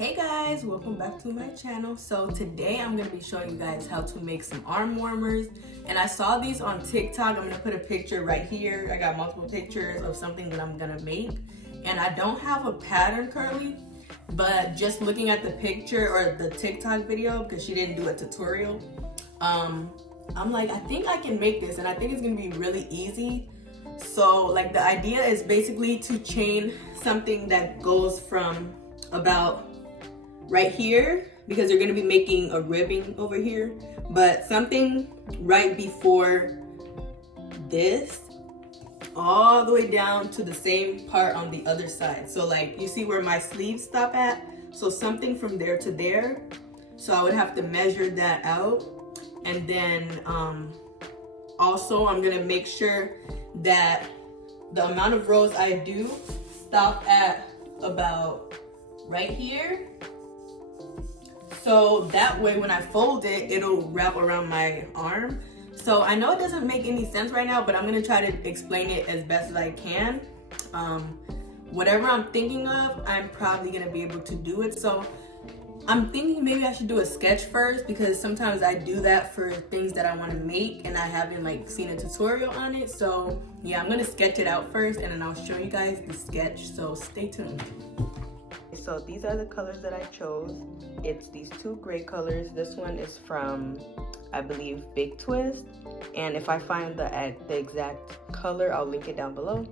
Hey guys, welcome back to my channel. So today I'm going to be showing you guys how to make some arm warmers, and I saw these on TikTok. I'm going to put a picture right here. I got multiple pictures of something that I'm going to make, and I don't have a pattern currently, but just looking at the picture or the TikTok video, because she didn't do a tutorial, I'm like, I think I can make this, and I think it's going to be really easy. So like the idea is basically to chain something that goes from about right here, because you're going to be making a ribbing over here, but something right before this all the way down to the same part on the other side. So like you see where my sleeves stop at, so something from there to there. So I would have to measure that out, and then also I'm going to make sure that the amount of rows I do stop at about right here, so that way when I fold it, it'll wrap around my arm. So I know it doesn't make any sense right now, but I'm gonna try to explain it as best as I can. Whatever I'm thinking of, I'm probably gonna be able to do it. So I'm thinking maybe I should do a sketch first, because sometimes I do that for things that I want to make and I haven't like seen a tutorial on it. So yeah, I'm gonna sketch it out first, and then I'll show you guys the sketch, so stay tuned. So these are the colors that I chose. It's these two gray colors. This one is from, I believe, Big Twist, and if I find the exact color, I'll link it down below.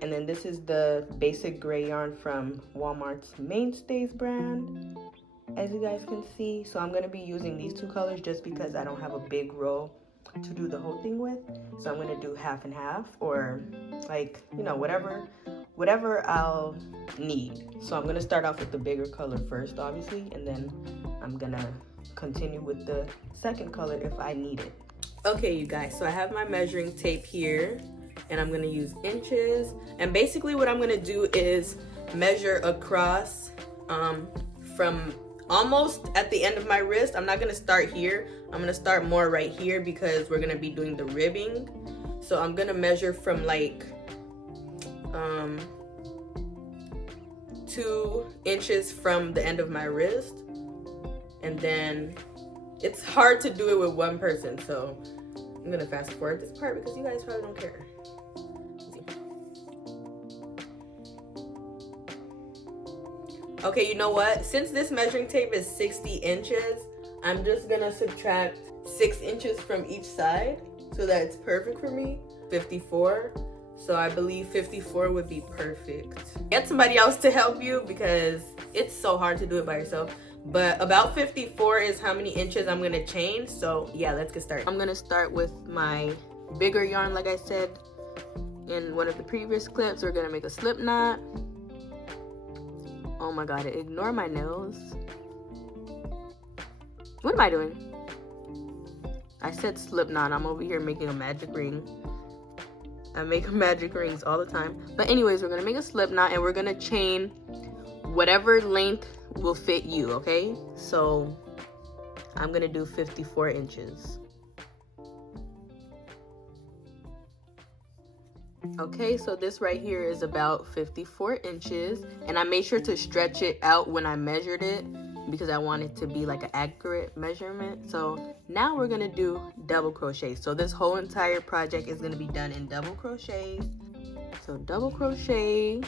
And then this is the basic gray yarn from Walmart's Mainstays brand, as you guys can see. So I'm going to be using these two colors just because I don't have a big row to do the whole thing with. So I'm going to do half and half, or like, you know, whatever I'll need. So I'm going to start off with the bigger color first, obviously, and then I'm going to continue with the second color if I need it. Okay, you guys, so I have my measuring tape here, and I'm going to use inches. And basically what I'm going to do is measure across from almost at the end of my wrist. I'm not going to start here. I'm going to start more right here because we're going to be doing the ribbing. So I'm going to measure from like 2 inches from the end of my wrist, and then it's hard to do it with one person, so I'm gonna fast forward this part because you guys probably don't care. Okay, you know what? Since this measuring tape is 60 inches, I'm just gonna subtract 6 inches from each side so that it's perfect for me. 54. So I believe 54 would be perfect. Get somebody else to help you because it's so hard to do it by yourself. But about 54 is how many inches I'm gonna chain. So yeah, let's get started. I'm gonna start with my bigger yarn, like I said in one of the previous clips. We're gonna make a slip knot. Oh my god, ignore my nails. What am I doing? I said slip knot. I'm over here making a magic ring. I make magic rings all the time. But anyways, we're gonna make a slip knot, and we're gonna chain whatever length will fit you, okay? So I'm gonna do 54 inches. Okay, so this right here is about 54 inches, and I made sure to stretch it out when I measured it because I want it to be like an accurate measurement. So now we're gonna do double crochet. So this whole entire project is gonna be done in double crochets. So double crochet.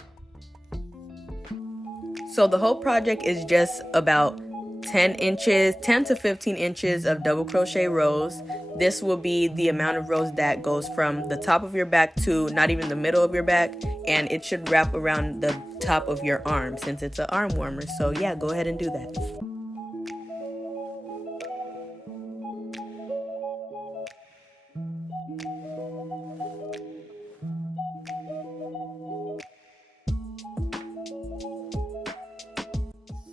So the whole project is just about 10 to 15 inches of double crochet rows. This will be the amount of rows that goes from the top of your back to not even the middle of your back, and it should wrap around the top of your arm since it's an arm warmer. So yeah, go ahead and do that.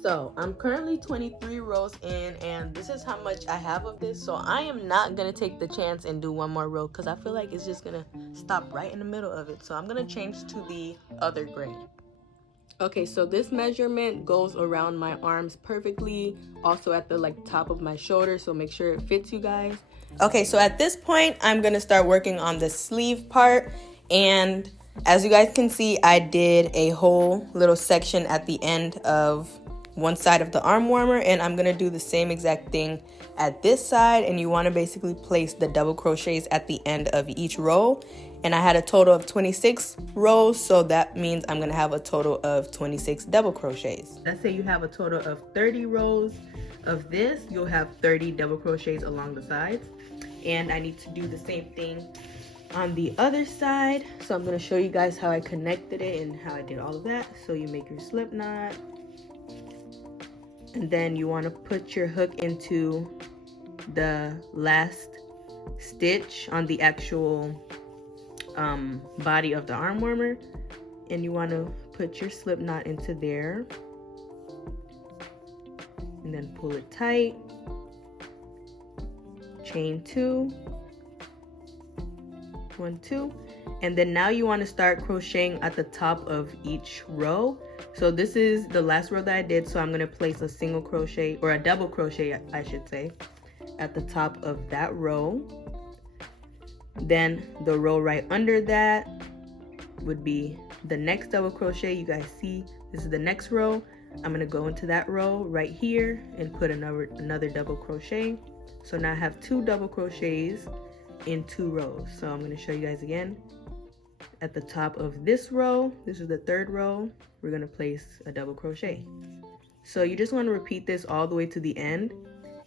So I'm currently 23 rows in, and this is how much I have of this. So I am not gonna take the chance and do one more row because I feel like it's just gonna stop right in the middle of it. So I'm gonna change to the other gray. Okay, so this measurement goes around my arms perfectly, also at the like top of my shoulder, so make sure it fits, you guys. Okay, so at this point I'm gonna start working on the sleeve part, and as you guys can see, I did a whole little section at the end of one side of the arm warmer, and I'm gonna do the same exact thing at this side. And you want to basically place the double crochets at the end of each row. And I had a total of 26 rows, so that means I'm gonna have a total of 26 double crochets. Let's say you have a total of 30 rows of this, you'll have 30 double crochets along the sides. And I need to do the same thing on the other side, so I'm going to show you guys how I connected it and how I did all of that. So you make your slip knot, and then you want to put your hook into the last stitch on the actual body of the arm warmer, and you want to put your slip knot into there and then pull it tight, chain 2, 1, 2, and then now you want to start crocheting at the top of each row. So this is the last row that I did, so I'm going to place a single crochet, or a double crochet I should say, at the top of that row. Then the row right under that would be the next double crochet. You guys see this is the next row. I'm going to go into that row right here and put another double crochet. So now I have 2 double crochets in 2 rows. So I'm going to show you guys again. At the top of this row, this is the 3rd row, we're going to place a double crochet. So you just want to repeat this all the way to the end.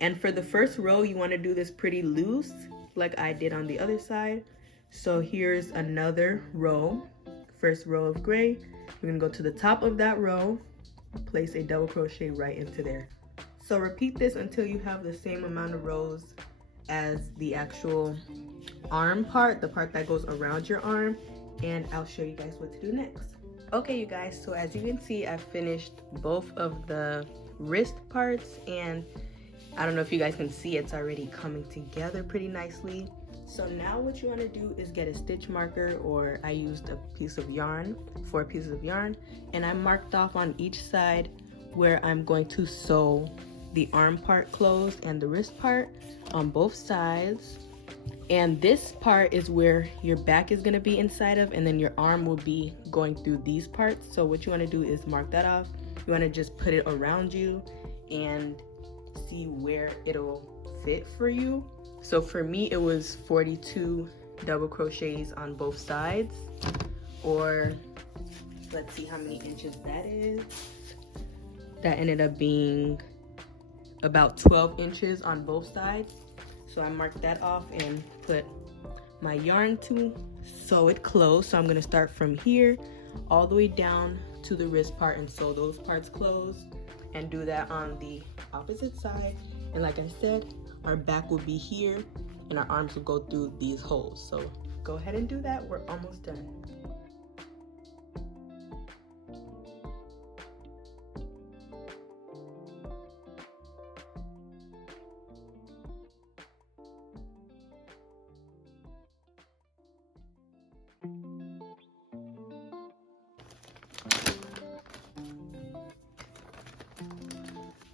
And for the first row, you want to do this pretty loose like I did on the other side. So here's another row, first row of gray. We're going to go to the top of that row, place a double crochet right into there. So repeat this until you have the same amount of rows as the actual arm part, the part that goes around your arm, and I'll show you guys what to do next. Okay, you guys, so as you can see, I finished both of the wrist parts, and I don't know if you guys can see, it's already coming together pretty nicely. So now what you want to do is get a stitch marker, or I used a piece of yarn, 4 pieces of yarn, and I marked off on each side where I'm going to sew the arm part closed and the wrist part on both sides. And this part is where your back is going to be inside of, and then your arm will be going through these parts. So what you want to do is mark that off. You want to just put it around you and see where it'll fit for you. So for me, it was 42 double crochets on both sides, or let's see how many inches that is. That ended up being about 12 inches on both sides. So I marked that off and put my yarn to sew it closed. So I'm going to start from here all the way down to the wrist part and sew those parts closed, and do that on the opposite side. And like I said, our back will be here and our arms will go through these holes. So go ahead and do that. We're almost done.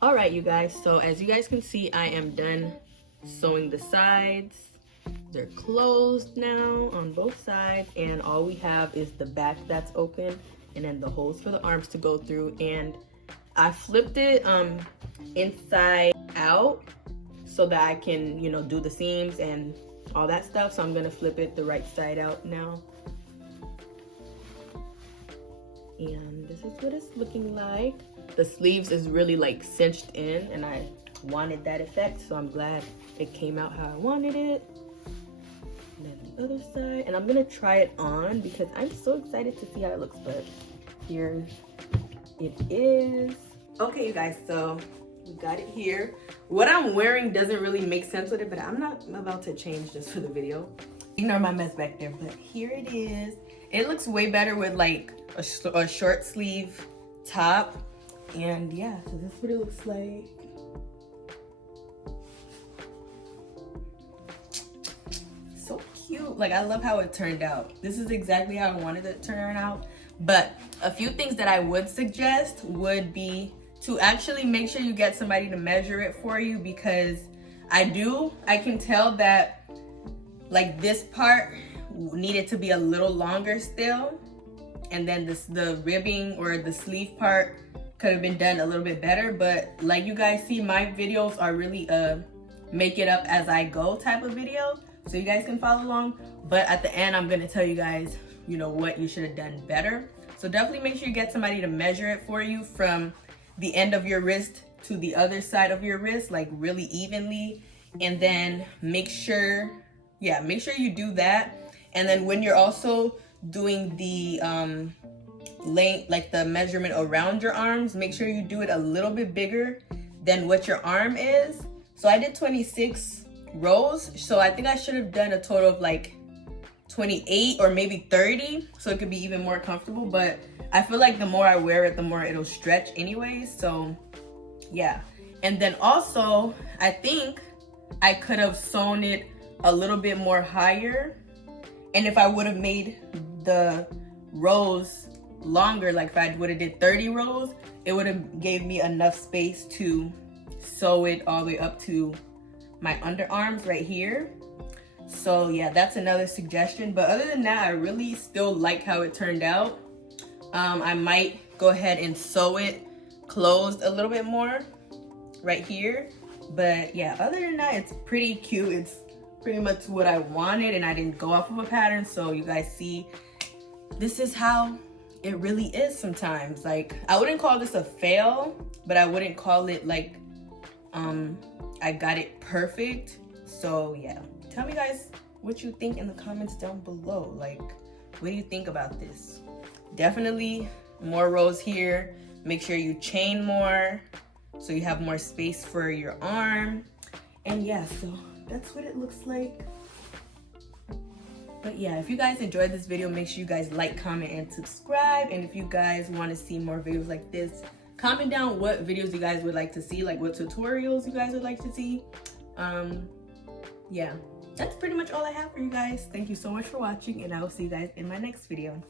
All right, you guys, so as you guys can see, I am done sewing the sides. They're closed now on both sides, and all we have is the back that's open and then the holes for the arms to go through. And I flipped it inside out so that I can, you know, do the seams and all that stuff. So I'm gonna flip it the right side out now. And this is what it's looking like. The sleeves is really like cinched in, and I wanted that effect, so I'm glad it came out how I wanted it. And then the other side, and I'm gonna try it on because I'm so excited to see how it looks, but here it is. Okay, you guys, so we got it here. What I'm wearing doesn't really make sense with it, but I'm not about to change this for the video. Ignore my mess back there, but here it is. It looks way better with like a short sleeve top. And yeah, so this is what it looks like. So cute. Like, I love how it turned out. This is exactly how I wanted it to turn out. But a few things that I would suggest would be to actually make sure you get somebody to measure it for you, because I can tell that like this part needed to be a little longer still, and then the ribbing or the sleeve part could have been done a little bit better, but like you guys see, my videos are really make it up as I go type of video, so you guys can follow along. But at the end, I'm gonna tell you guys, you know, what you should have done better. So definitely make sure you get somebody to measure it for you from the end of your wrist to the other side of your wrist, like really evenly. And then make sure you do that. And then when you're also doing the length, like the measurement around your arms, make sure you do it a little bit bigger than what your arm is. So I did 26 rows, so I think I should have done a total of like 28 or maybe 30, so it could be even more comfortable. But I feel like the more I wear it, the more it'll stretch anyways. So yeah. And then also, I think I could have sewn it a little bit more higher, and if I would have made the rows longer, like if I would have did 30 rows, it would have gave me enough space to sew it all the way up to my underarms right here. So yeah, that's another suggestion. But other than that, I really still like how it turned out. I might go ahead and sew it closed a little bit more right here. But yeah, other than that, it's pretty cute. It's pretty much what I wanted, and I didn't go off of a pattern. So you guys see, this is how it really is sometimes. Like, I wouldn't call this a fail, but I wouldn't call it like I got it perfect. So yeah, tell me guys what you think in the comments down below. Like, what do you think about this? Definitely more rows here. Make sure you chain more so you have more space for your arm. And yeah, so that's what it looks like. But yeah, if you guys enjoyed this video, make sure you guys like, comment, and subscribe. And if you guys want to see more videos like this, comment down what videos you guys would like to see, like what tutorials you guys would like to see. Yeah, that's pretty much all I have for you guys. Thank you so much for watching, and I will see you guys in my next video.